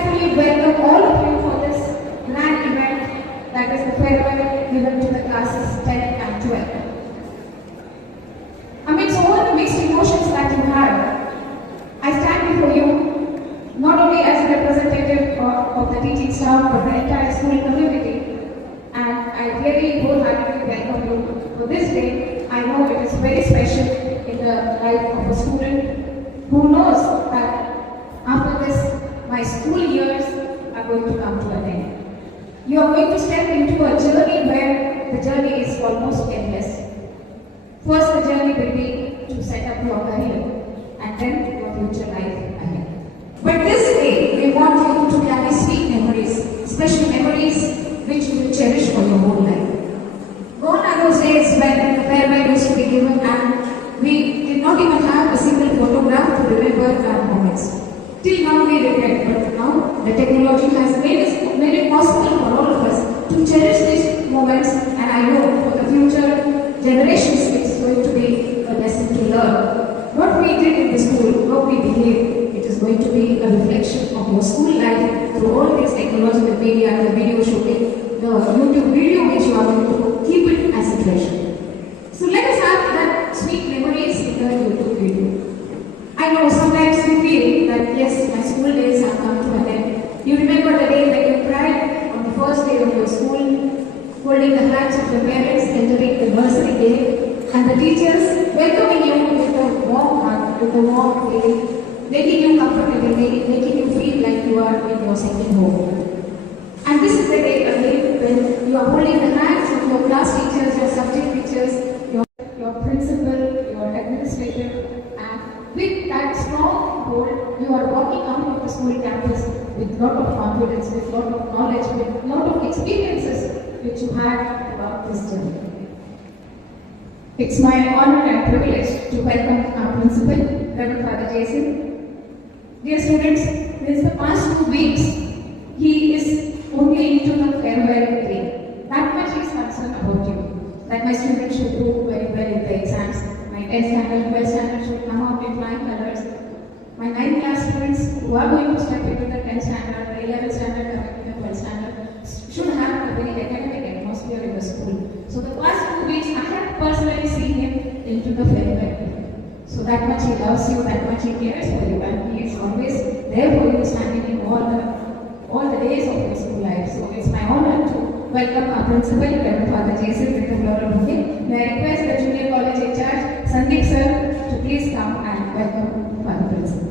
respectfully welcome all of you for this grand event, that is the farewell given to the classes 10 and 12. Amidst all the mixed emotions that you have, I stand before you not only as a representative of the teaching staff but the entire school community, and I really wholeheartedly welcome you for this day. I know it is very special in the life of a student who knows that after this, my school years are going to come to an end. You are going to step into a journey where the journey is almost endless. First, the journey will be to set up your career and then your future life ahead. But this day, we want you to carry sweet memories, special memories which you will cherish for your whole life. Gone are those days when the farewell used to be given and we did not even have a single photograph to remember our moments. Till now we regret, but now the technology has made it possible for all of us to cherish these moments, and I know for the future generations it is going to be a lesson to learn. What we did in the school, how we behaved, it is going to be a reflection of your school life through all these technological media, the video shooting, the YouTube video which you are going to keep it as a treasure. So let us have that sweet memories in the YouTube video. I know sometimes you feel that yes, my school days have come to an end. You remember the day that you cried on the first day of your school, holding the hands of the parents, entering the nursery day, and the teachers welcoming you with a warm heart, with a warm feeling, making you comfortable, making you feel like you are in your second home. And this is the day again when you are holding the hands of your class teachers, your subject teachers, your principal, your administrator, and with that strong hold, you are walking out of the school campus with a lot of confidence, with a lot of knowledge, with a lot of experiences which you had about this journey. It's my honor and privilege to welcome our principal, Reverend Father Jason. Dear students, in the past 2 weeks, he is only into the farewell day. That much he is concerned about you. That my students should do very well in the exams. My 10th standard, 12th standard should come out in flying colors. My 9th class students who are going to step into the 10th standard, the 11th standard, the 12th standard should have a very academic atmosphere in the school. So the past 2 weeks, I have personally seen him into the farewell. So that much he loves you, that much he cares for you, and he is always there for you, standing in all the days of your school life. So it's my honor to welcome our principal, Reverend Father Jason, with the floral bouquet. May I request the junior college in charge, Sandeep sir, to please come and welcome Father Principal.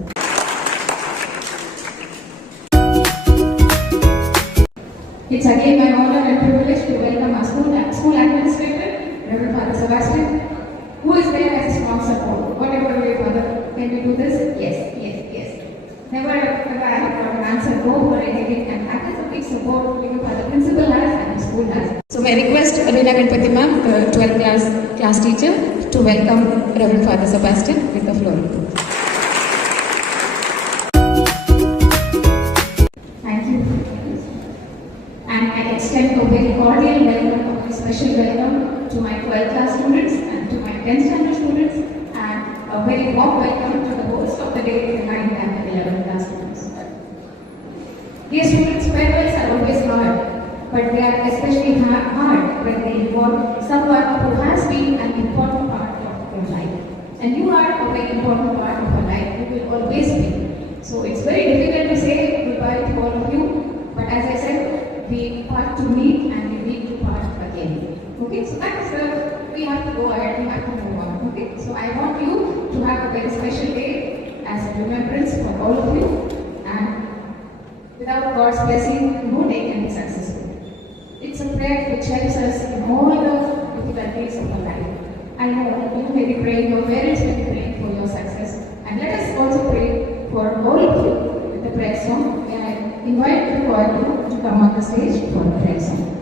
It's again my honor and privilege to welcome our school administrator, Reverend Father Sebastian, who is there as a strong support. Whatever way, Father, can we do this? Yes. Never I have got an answer, no for anything, and that is a big support given by the principal has and the school has. So I request Reena Ganpati ma'am, the 12th class teacher, to welcome Reverend Father Sebastian with the floor. Thank you. And I extend a very cordial welcome, a special welcome to my 12th class students and to my 10th standard students, and a very warm welcome to the host of the day, the 9th and 11th class students. Dear students, farewells are always hard, but they are especially hard when they involve someone who has been an important part of your life. And you are a very important part of your life, you will always be. So it's very difficult to say goodbye to all of you, but as I said, we part to meet and we meet to part again. Okay, so that is we have to go ahead, we have to move on. Okay, so I want you to have a very special day as a remembrance for all of you, and without God's blessing, no day can be successful. It's a prayer which helps us in all the difficulties of our life. I know you may be praying, your parents may be praying for your success, and let us also pray for all of you with the prayer song. And I invite the choir to come on the stage for the prayer song.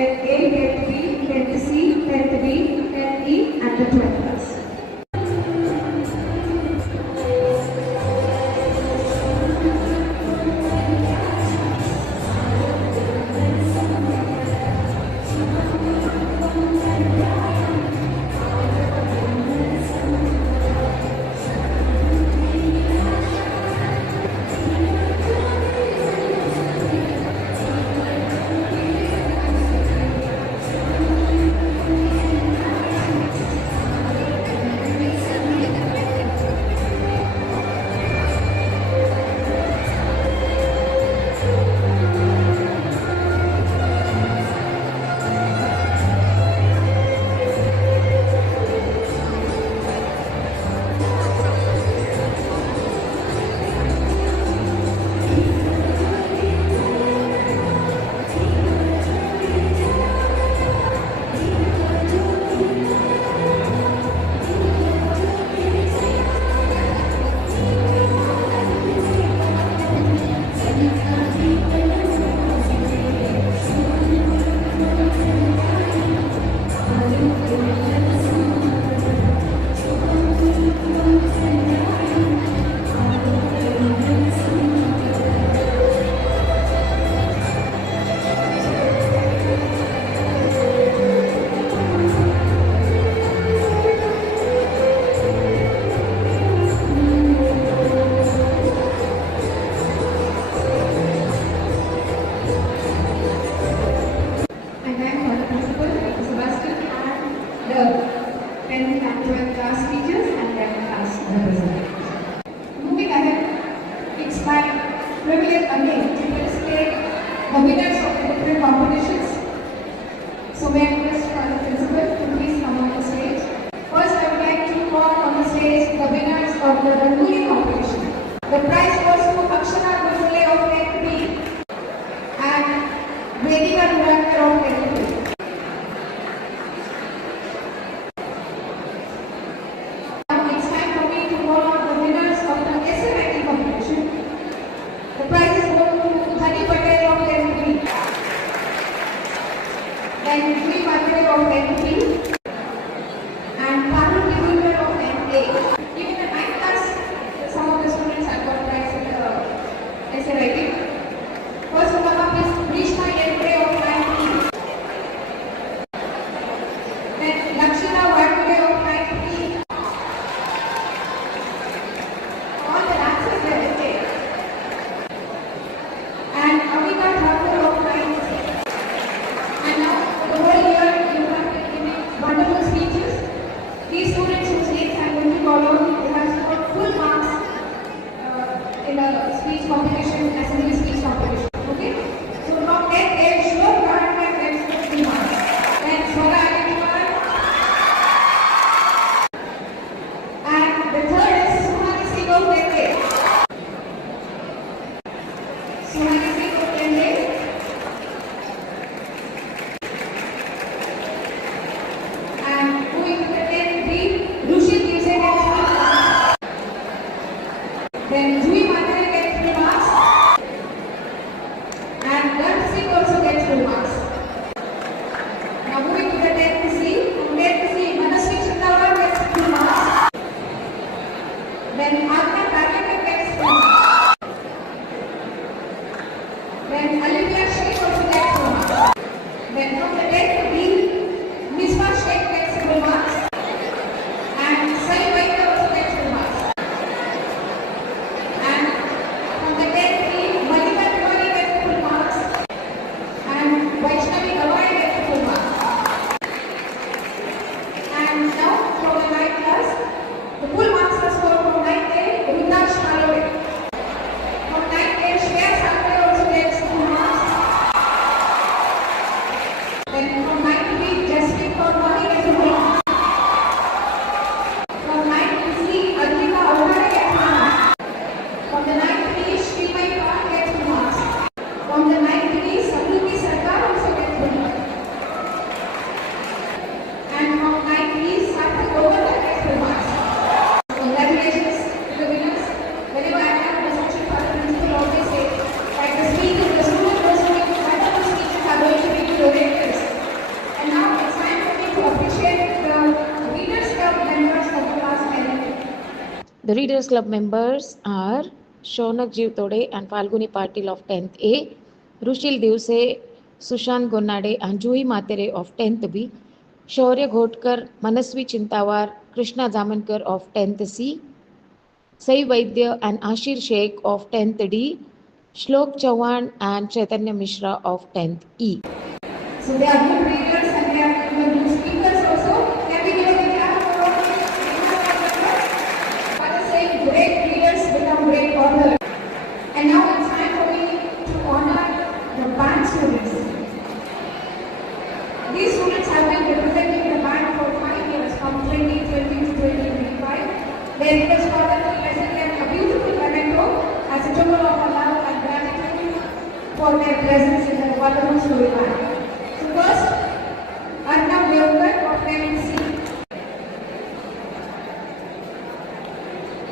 10th A, 10th B, 10th C, 10th B, 10th E, and the 12th class. Moving ahead, it's my privilege again to display the winners of the different competitions. So may I request the principal to please come on the stage. First, I would like to call on the stage the winners of the Rangoli competition. The prize goes to Akshara Gurule of 10th B and Vedika Nurankar of 10th B. Then Jui Margaret of 10th B and Panu Divulver of 10th A. Even in 9th class, some of the students have got prize in the essay writing. First to come up is Grishma Yendre of 9th E. Then Lakshina Wadure of 9th E. All the answers they have taken. And Amika Thakur of 9th C. And now, the whole year you have been giving wonderful speeches. These students whose names I am going to call on, they have scored full marks in a speech competition, assembly speech competition. Okay? So from 10th A, sure Karan can get full marks. Then Swara Aditya. And the third is Suhani Singh of 10th A. Suhani Singh of 10th A. Then Jui Margaret gets full marks and Gert Singh also gets full marks. Now moving to the 10th C, from 10th C, Manasvi Chandawar gets full marks. Then Agna Tarleker gets full marks. Then Olivia Sheikh also gets full marks. Then from the 10th B, Misma Sheikh gets full marks and Sai Vaidya also gets full marks. And The Readers Club members are Shonak Jeev Tode and Falguni Patil of 10th A, Rushil Divse, Sushant Gonade and Juhi Matere of 10th B, Shaurya Ghotkar, Manasvi Chintawar, Krishna Zamankar of 10th C, Sai Vaidya and Ashir Sheikh of 10th D, Shlok Chauhan and Chaitanya Mishra of 10th E. So they are good readers and they are even good speakers also. Can we give a clap for others saying great readers become great authors. And now it's time for me to honor the band students. These students have been representing the band for 5 years from 2020 to 2025. They request for them to present them a beautiful memento as a token of our love and gratitude for their presence in the wonderful story band. First, Arnav Devkar of 10th C.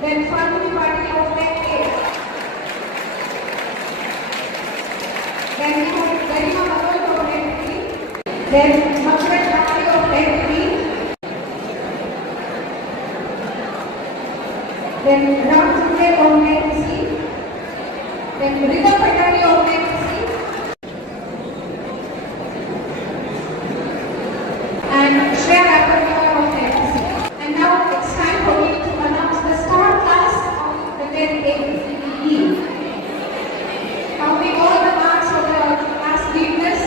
Then Falguni Patil of 10th A. Then Garima Bhagat of 10th B. Then Makrat Ramali of 10th B. Then Ram Sunday of 10th C. Then Rita Patani of 10th C. And now it's time for me to announce the star class of the 10th A. Counting all the marks of the class leaders,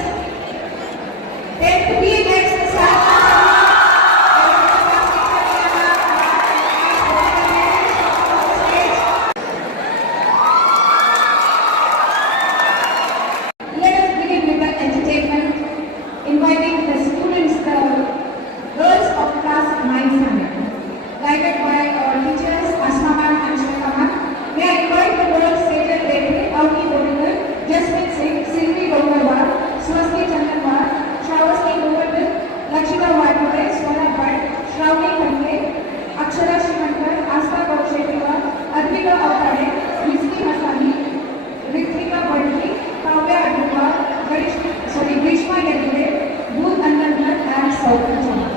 10th B gets the star class. Let us begin with the entertainment, inviting the students, the girls of class 9 standard, guided by our teachers Asma ma'am and Shweta ma'am. May I invite the girls Sejal Devi, Avni Bodikar, Jasmine Singh, Sylvie Gogarwar, Swasti Chandanwar, Shravasti Govardhan, Lakshita Wadure, Swara Bhatt, Shravani Kande, Akshara Shivankar, Asta Gaushettiwar, Advika Avtade, Rizki Hasani, Ritvika Badli, Kavya Adwar, Grishma Yadure, Bhoot Anandar and Saurabh Chauhan.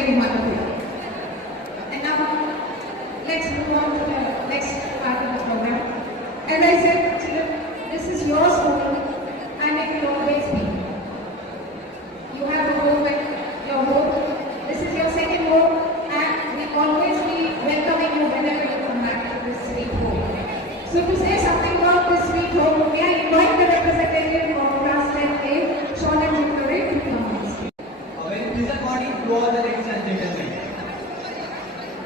really wonderful. And now, let's move on to the next part of the program. As I said, children, this is your school and it will always be. You have to go with your home. This is your second home and we always be welcoming you whenever you come back to this sweet home. So to say something about this sweet home, may I invite the representative of class 10A, Sean and Dignitaries, to come on stage. A very pleasant morning to all the ladies and gentlemen.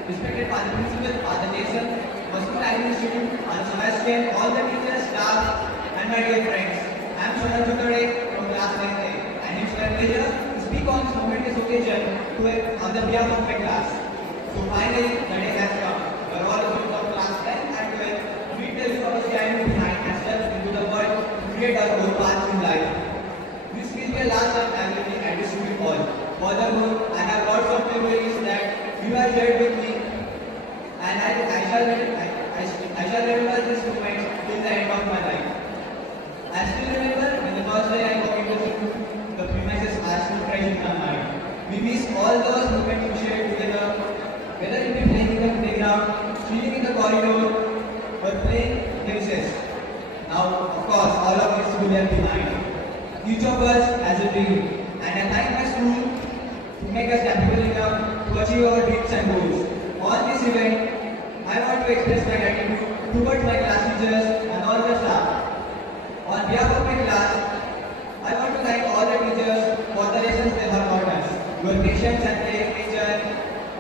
Respected Father Principal, Father Jason, Hospital Administration, Father Sebastian, all the teachers, staff, and my dear friends. I am Sean Dignitaries from class 10A, and it's my pleasure to speak on this momentous occasion on the behalf of my class. So finally, the day has come, where all the students of class 10 and 12 meet the list of standing behind and step into the world to create our own paths in life. This will be a last time I will be at this school hall. Furthermore, I have lots of memories that you have shared with me, and I shall remember this moment till the end of my life. I still remember when the first day I got into school, the premises are still fresh in my mind. We miss all those moments we shared together, whether it be playing in the playground, chilling in the corridor, or playing tennis. Now, of course, all of us will have behind. Each of us has a dream, and I thank my school to make us capable enough to achieve our dreams and goals. On this event, I want to express my gratitude towards my class teachers and all the staff. On behalf of my class, I want to thank all the teachers for the lessons they have taught us. Your patience and caring nature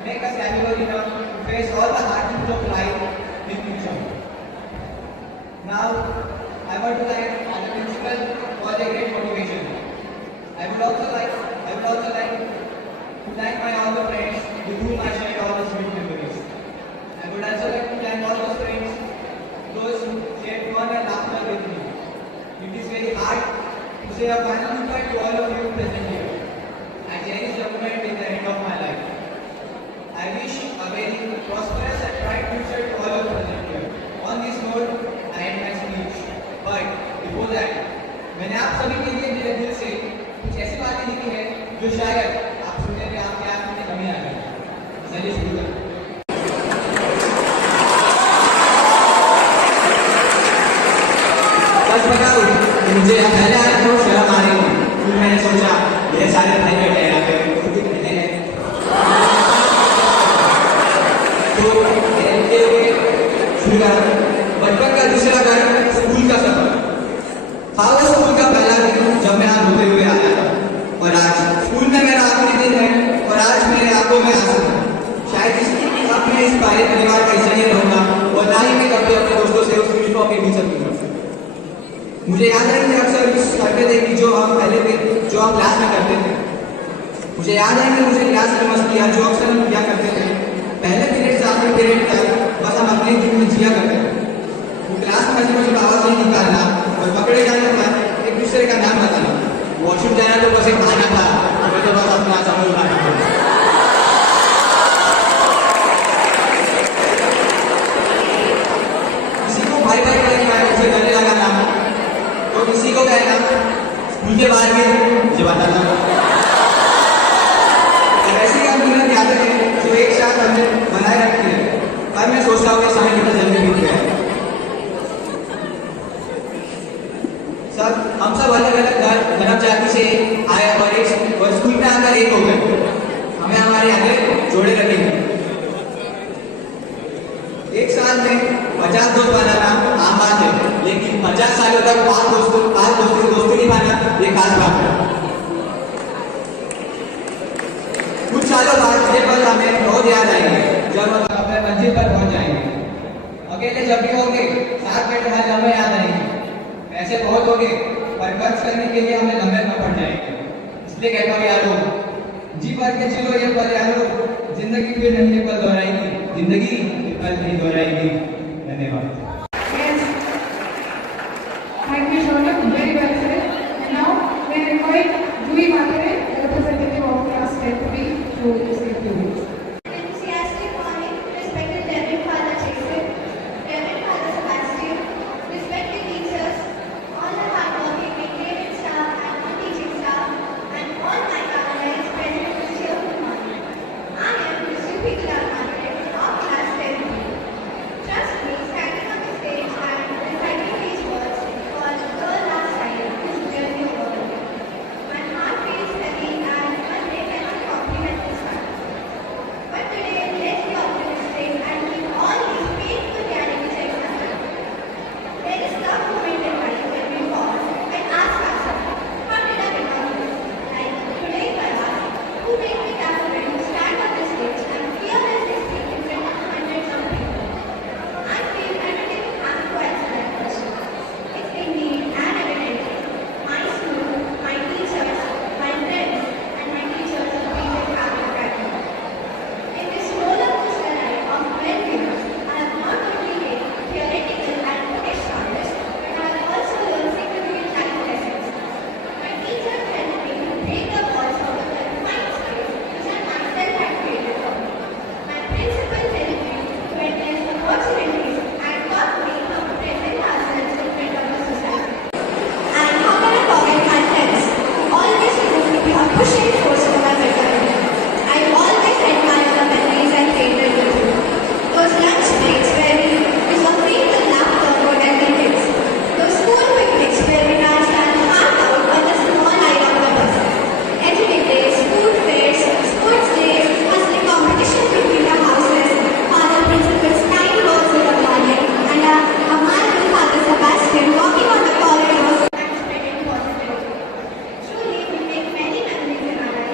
make us capable enough to face all the hardships of life in future. Now, I want to thank the principal for their great motivation. I would also like to thank my all the friends with whom I shared all the sweet memories. I would also like to thank all those friends, those who shared fun and laughter with me. It is very hard to say a final goodbye to all of you present here. I cherish the moment in the end of my life. I wish a very prosperous and bright future to all of you present here. On this note, I end my speech. But before that, मैंने आप सभी के लिए मेरे दिल से कुछ ऐसी बातें लिखी है जो शायद आप सुनने में आपके आप में कमी आ गई। चलिए शुरू करें। सच बताऊं, मुझे पहले आने में शर्म आ रही थी, फिर मैंने सोचा ये सारे भाई बैठे हैं यहाँ पे, खुद ही कहने हैं। तो शुरू करें। बचपन का दूसरा घर, स्कूल का सफर। था वो स्कूल का पहला दिन जब मैं यहाँ होते हुए आया था, और आज स्कूल में मेरा आखिरी दिन है, और आज मेरे आंखों में आंसू है। शायद इसलिए अब मैं इस सारे परिवार का हिस्सा नहीं रहूँगा, और ना ही मैं कभी अपने दोस्तों से उस यूनिफॉर्म के बीच चलूँगा। मुझे याद है कि अक्सर कुछ करते थे कि जो हम क्लास में करते थे। मुझे याद है कि मुझे क्लास में मस्तियाँ जो अक्सर हम किया करते थे, पहले पीरियड से आखिरी पीरियड तक बस हम अपने दिन में जिया करते थे। वो क्लास में मुझे आवाज़ नहीं निकालना और पकड़े जाने पर एक दूसरे का नाम बताना। वॉशरूम जाना तो बस एक बहाना था, मुझे बस अपना समझ लाना था। किसी को भाई भाई कहना, उसे गले लगाना, तो किसी को कहना स्कूल के बाहर में मुझे बताना। ऐसी अनगिनत यादें हैं जो एक साथ हमें बनाए रखती है। पर मैं सोचता हूँ कि समय कितना जल्दी बीत गया है। हम सब अलग अलग धर्म जाति से आए और स्कूल में आकर एक हो गए। हमें हमारे आगे जोड़े रखेंगे। एक साल में 50 दोस्त बनाना आम बात है, लेकिन 50 सालों तक 5 दोस्तों की दोस्ती निभाना ये खास बात है। कुछ सालों बाद ये पल हमें बहुत याद आएंगे जब हम अपने मंजिल पर पहुंच जाएंगे। अकेले जब भी होंगे, साथ बैठे हर लम्हे याद आएंगे। पैसे बहुत होंगे पर खर्च करने के लिए हमें लंबे न पड़ जाएंगे। इसलिए कहता हूँ यारो, जी भर के जिलो ये पल यारो, जिंदगी फिर नहीं पल दोहराएगी, जिंदगी ये पल नहीं दोहराएगी। धन्यवाद। Thank you, Shaunak. Very well said. And now, we invite Juhi Matere, the representative of class 10B, to say a few words. Enthusiastic morning, respected Reverend Father Jason, Reverend Father Sebastian, respected teachers, all the hardworking maintenance staff and non-teaching staff, and all my allies present this cheerful morning. especially force for my fraternity. I always admire the memories I created with you. Those lunch breaks where we were free to laugh about everything. Those school picnics where we danced our heart out on the small aisle of the bus. Educate days, food fairs, sports days, hustling competition between the houses, Father Principal's kind words in the morning, and a man with Father Sebastian walking on the corridors and spreading positivity. Truly, we make many memories in our lives.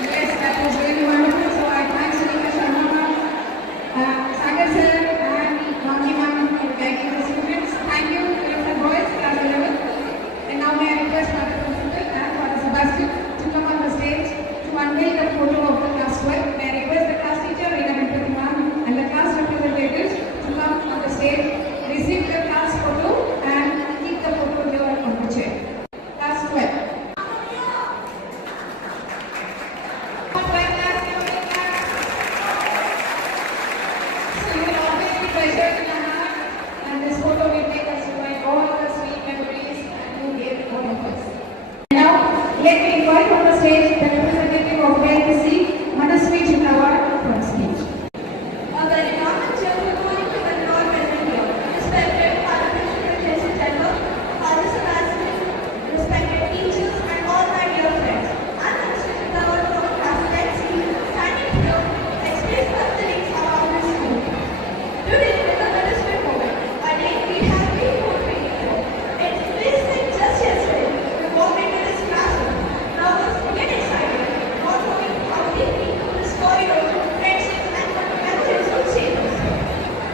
Yes, that was really wonderful. So I thank Sunita Sharma ma'am, Sagar sir, and Ramji ma'am for guiding the students. Thank you, Dr. Boys, class 11. And now may I request Dr. Principal and Father Sebastian to come on the stage to unveil the photo of the class 12. May I request the class teacher, Rina Venkat ma'am, and the class representatives to come on the stage, receive the class photo, and keep the photo here on the chair. Class 12. So you will always be treasured in our heart, and this photo will make us revive all the sweet memories that you gave all of us. Now, let me invite on the stage the representative of BJMCA, Manaswi Chindawar, for a speech. A very warm cheerful morning to everyone present here. Respected Father Principal Jason Chandler, Father Sebastian, respected teachers, and all my dear friends. I'm Manaswi Chandler from class 10C, standing here to express my feelings about this school. Today is a bittersweet moment, a day we have been hoping for. It feels like just yesterday we walked into this classroom. Now let's get excited, not knowing how deeply this corridor, friendships, and memories will shape us.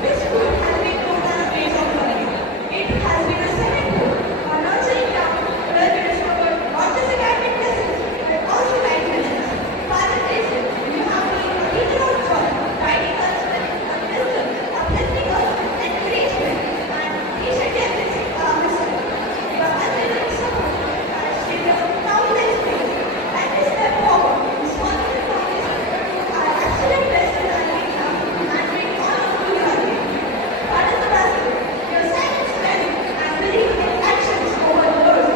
This school has been more than a place of learning. It has been a second home, a nurturing ground where we discover not just academic lessons, but also life lessons. Father Jason, you have been a teacher of joy, guiding us with wisdom, uplifting us, encouragement, and patient guidance are missing. Your unwavering support has shaped us countless ways. As we step forward, responsible families are absolute blessings that we have, and we honor who you are. Father Sebastian, your silent strength and belief in actions over the years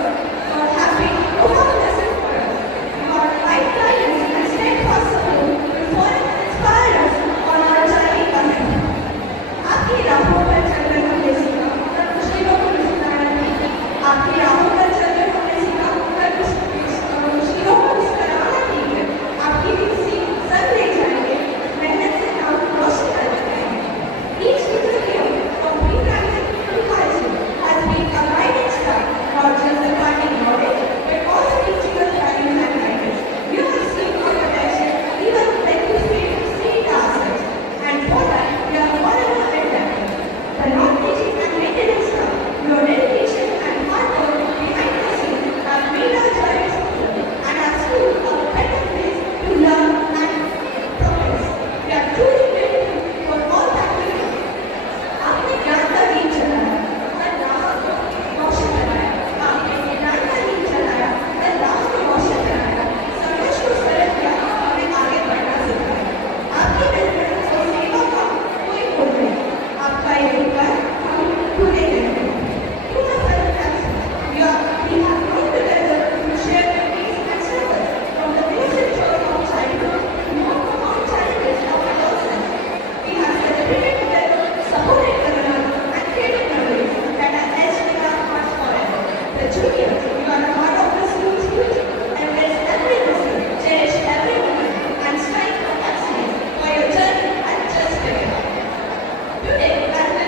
have been profound lessons for us. Your right guidance and steadfast support will inspire us on our journey ahead. आपकी राहों पर चलकर हमने सीखा, पर मुश्किलों को मुस्कुराना नहीं। आपकी राहों पर चलकर हमने सीखा, पर मुश्किलों को मुस्कुराना नहीं है। आपकी सीख सब ले जाएंगे, मेहनत से नाम रोशन कर जाएंगे। Each teacher here, from pre-primary to high school, has been a guiding star, not just imparting knowledge, but also teaching us values and guidance. You have seen our potential even when we fail to see it ourselves, and for that we are forever indebted. The non-teaching and maintenance staff, your dedication and hard work behind the scenes have made our journey smoother and our school a better place to learn and progress. We are truly grateful for all that you do. आपने ज्ञान का दीप जलाया, और राह को रोशन कराया। आपने ज्ञान का दीप जलाया, और राह को रोशन कराया। संघर्ष को सरल किया, हमें आगे बढ़ना सिखाया। आपकी मेहनत और सेवा का कोई मोल नहीं। आपका ये उपकार हम भूले नहीं। Through the circumstances, we have grown together to share memories and struggles, from the innocent joy of childhood to more profound challenges of adolescence. We have celebrated together, supported one another, and created memories that are etched in our hearts forever. The juniors, you are a part of the school's future. Embrace every lesson, cherish every moment, and strive for excellence, for your journey has just begun. Today, as we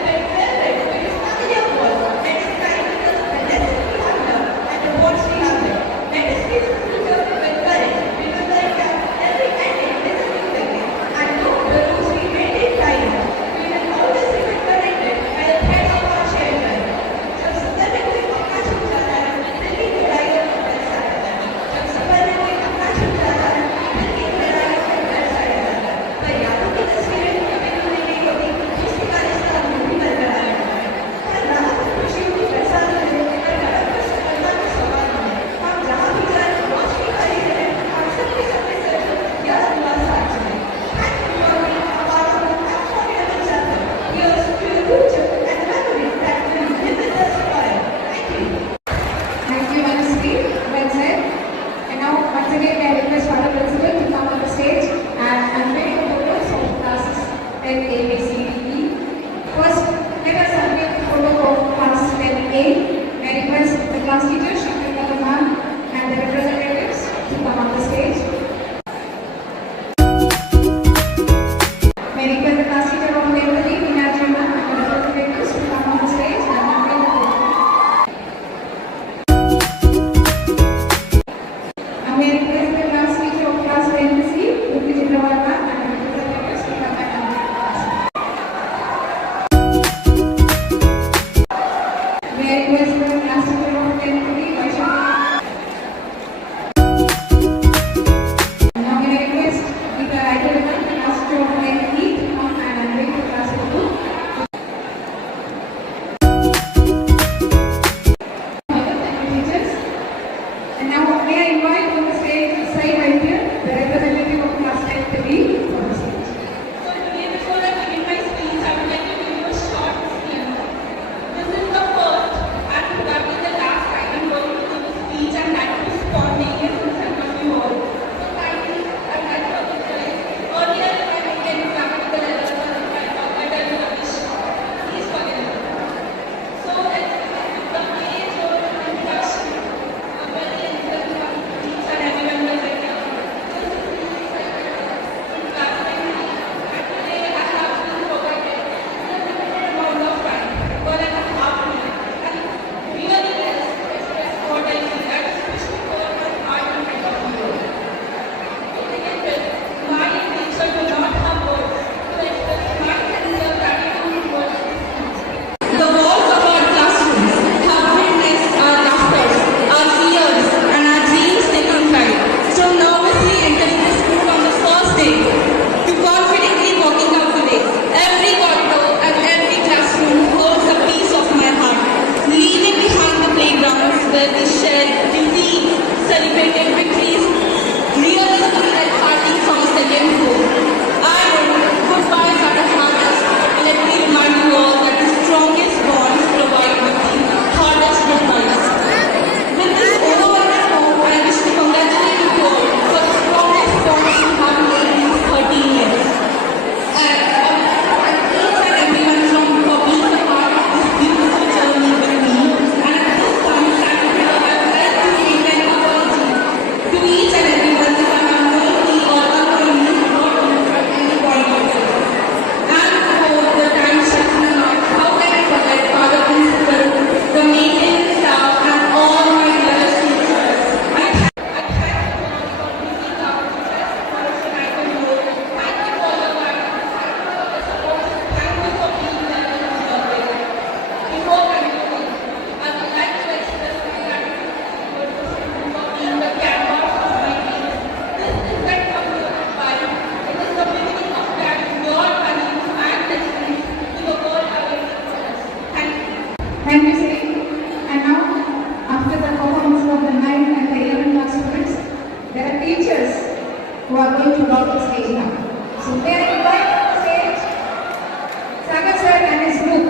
class teacher, Shakti ma'am, and the representatives to come on the stage. May I request the class teacher of Devati, Meenakshi ma'am, and the representatives to come on the stage and convey the program. And may I request the class teacher of class 10C, Rupi Chitrawal ma'am, and the representatives to come and convey the class. May I request the class teacher of 10B, Vaishali. Now may I request the class teacher of 10E to come and unveil the class photo. Thank you, teachers. And now may I invite on the stage side right here the representative of class 10B for the stage. So today, before I begin my speech, I would like to give you a short disclaimer. This is the first and probably the last time I'm going to give a speech, and that too spontaneous in front of you all. So kindly, I would like to apologize. Earlier, if I made any grammatical errors or if I thought that I would be short, please forgive me. So let's begin with the age of introduction. A very enthusiastic each and everyone was like, this is in class 9. And today I have been provided a limited amount of time, 1.5 minutes, and really let's express what I feel, that is especially for my heart in front of you. To begin with, my teacher do not have words to express my sincere gratitude towards this speech. The walls of our classrooms have witnessed our laughter, our fears, and our dreams taking flight. So nervously entering the school on the first day, to confidently walking out today. Every corridor and every classroom holds a piece of my heart. Leaving behind the playgrounds where we shared duties, celebrated victories, really feel like parting from a second home. I know goodbyes are the hardest, but let me remind you all that the strongest bonds provide the hardest goodbyes. With this overwhelming note, I wish to congratulate you all for the strongest bonds you have made in these 13 years. And I would like to thank each and everyone for being a part of this beautiful journey with me. And at this point, I would like to make an apology to each and everyone if I have knowingly or unknowingly brought you at any point of time. And before the time shifts in not, how can I forget Father Principal, the maintenance staff, and all my dearest teachers. I thank you all for bringing out the best person I could know. Thank you for your guidance. Thank you for the support. Thank you for being there in this journey. Before concluding, I would like to express my gratitude towards the students for being the canvas of my dreams. This isn't a mere goodbye. It is the beginning of carrying your values and destinies to the world awaiting for us. Thank you. Thank you, Sri. And now, after the performance of the 9th and the 11th class students, there are teachers who are going to rock the stage now. So may I invite on the stage Sagar sir and his group,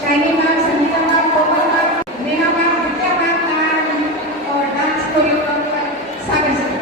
Shiny ma'am, Sangeeta ma'am, Gopal ma'am, Neha ma'am, Vidya ma'am, and dance choreographer Sagar sir.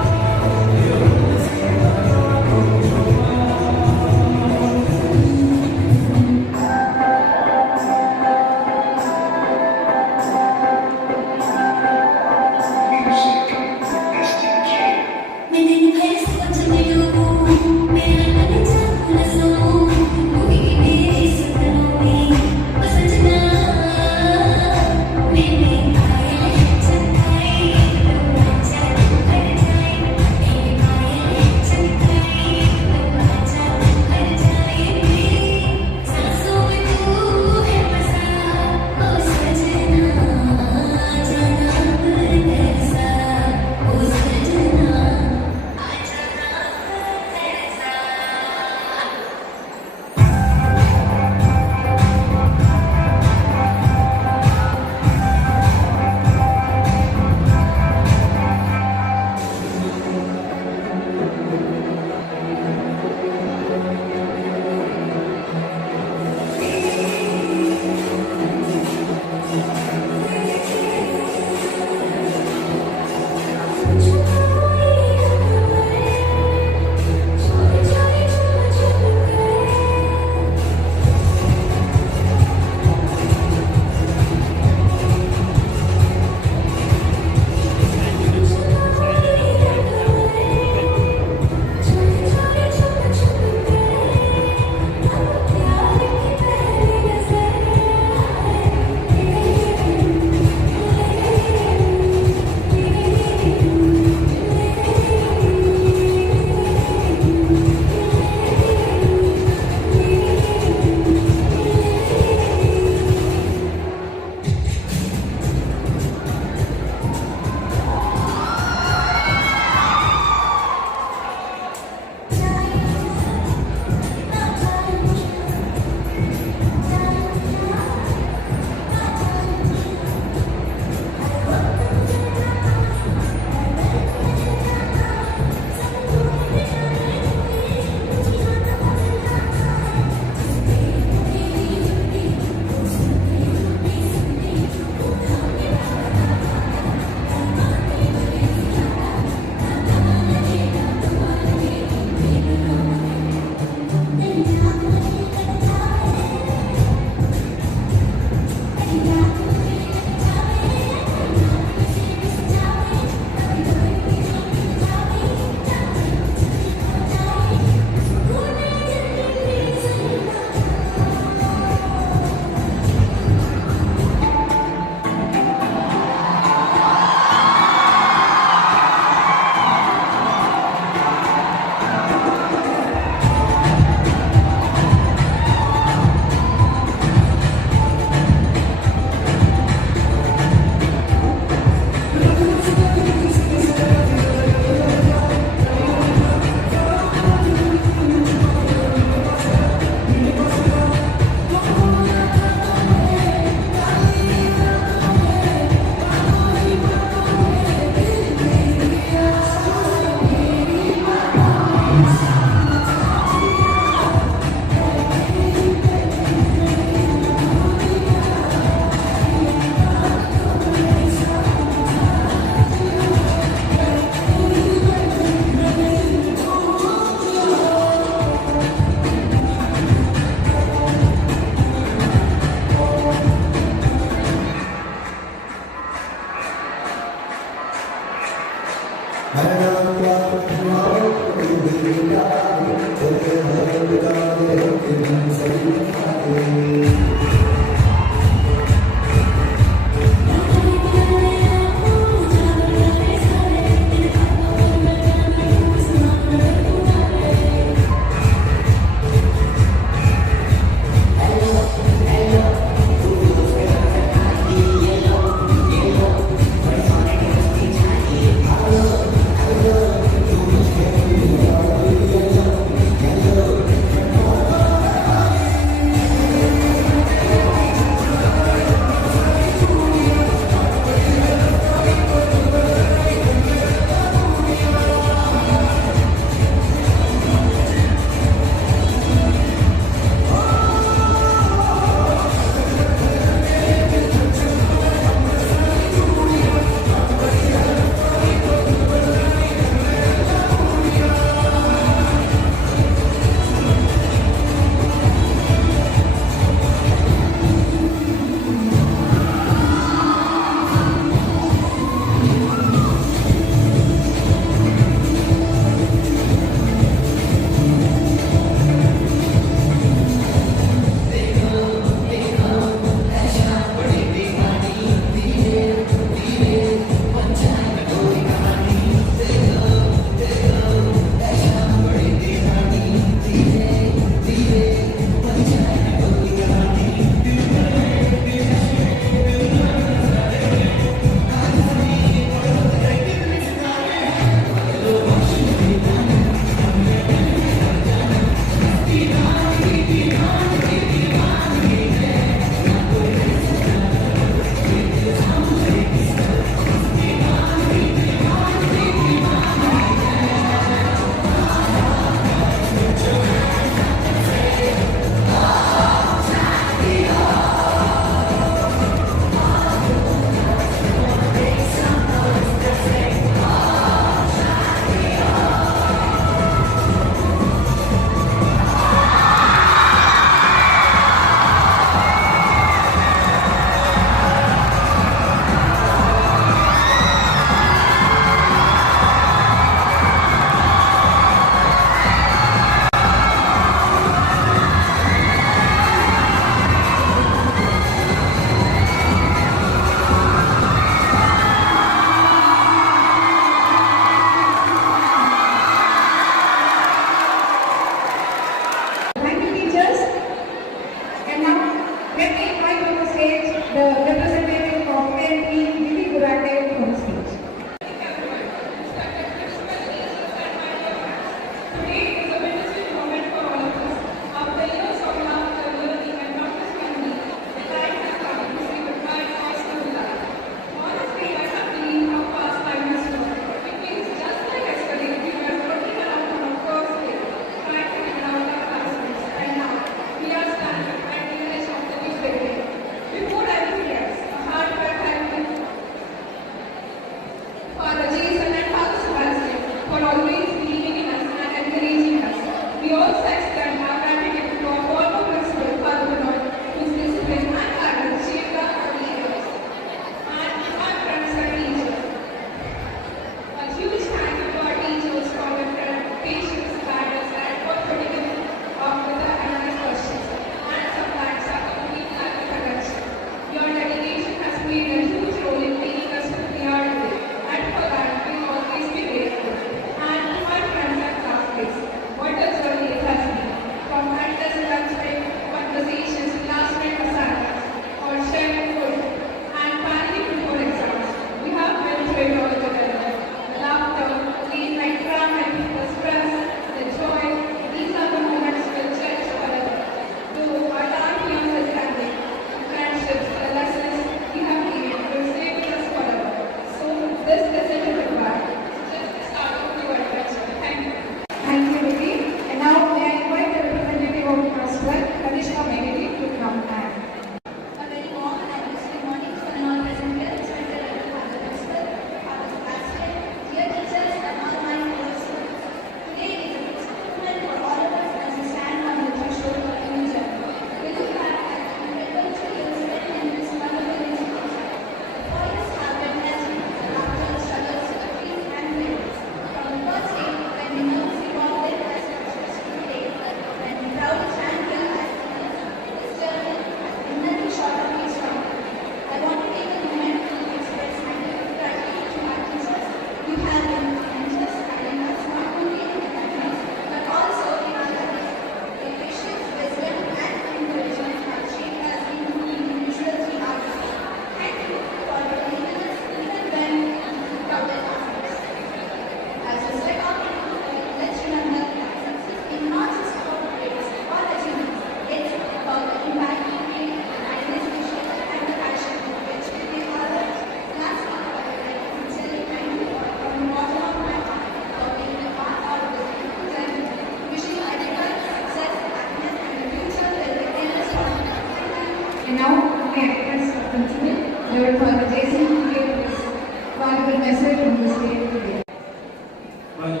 Well,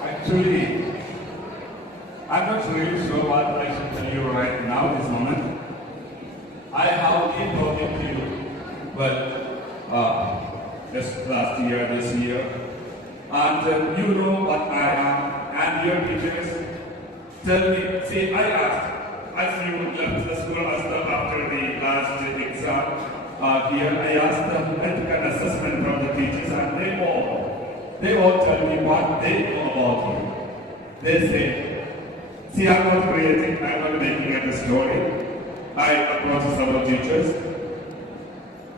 actually, I'm not really sure what I should tell you right now, this moment. I have been talking to you, but just last year, this year, and you know what I am, and your teachers tell me, see, I asked, as you left the school after the last exam, here I asked them, I took an assessment from the teachers, and they all tell me what they know about you. They say, see, I'm not creating, I'm not making up a story. I approach several teachers.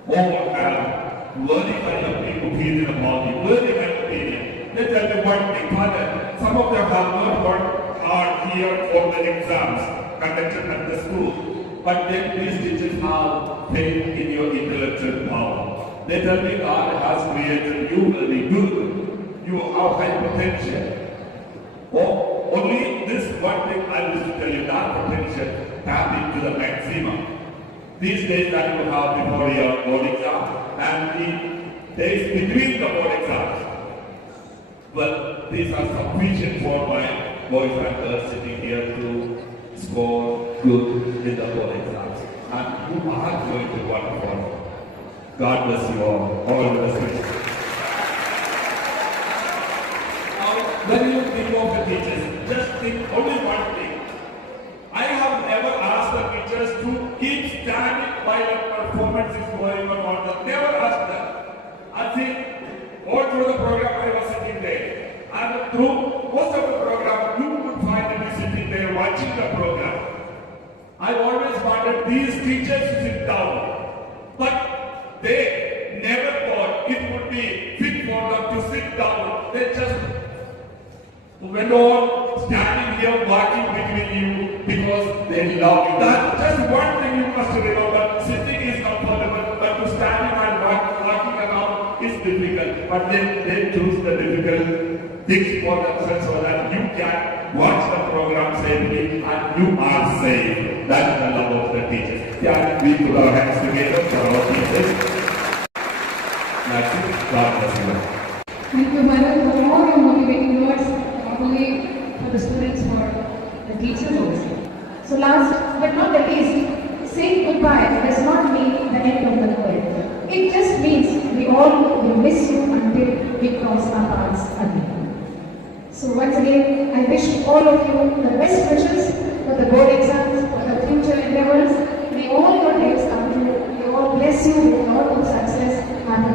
All have very high opinion about me, very high opinion. They tell me one thing, Father, some of them have not worked hard here for the exams conducted at the school. But then these teachers have faith in your intellectual power. They tell me God has created you will be good. You have high potential. Oh, only this one thing I wish to tell you, that potential tap into the maximum. These days that you have before your board exam and the days between the board exams. Well, these are sufficient for my boys and girls sitting here to score good in the board exams. And you are going to work for it. God bless you all the best. When you think of the teachers, just think only one thing. I have never asked the teachers to keep standing while a performance is going on. Never asked them. I think all through the program I was sitting there. And through most of the program, you would find me sitting there watching the program. I always wanted these teachers to sit down. But they never thought it would be fit for them to sit down. They just went on standing here watching between you because they love you. That's just one thing you must remember. Sitting is comfortable, but to standing and walking around is difficult. But they choose the difficult things for themselves so that you can watch the program safely and you are safe. That's the love of the teachers. Can we put our hands together for our teachers? That's it. God bless you. Thank you, Madam, for all your motivating words, not only for the students, for the teachers also. So last but not the least, saying goodbye does not mean the end of the world. It just means we all will miss you until we cross our paths again. So once again, I wish all of you the best wishes for the board exams, for the future endeavors. May all your dreams come true. May all bless you with all good success. Have a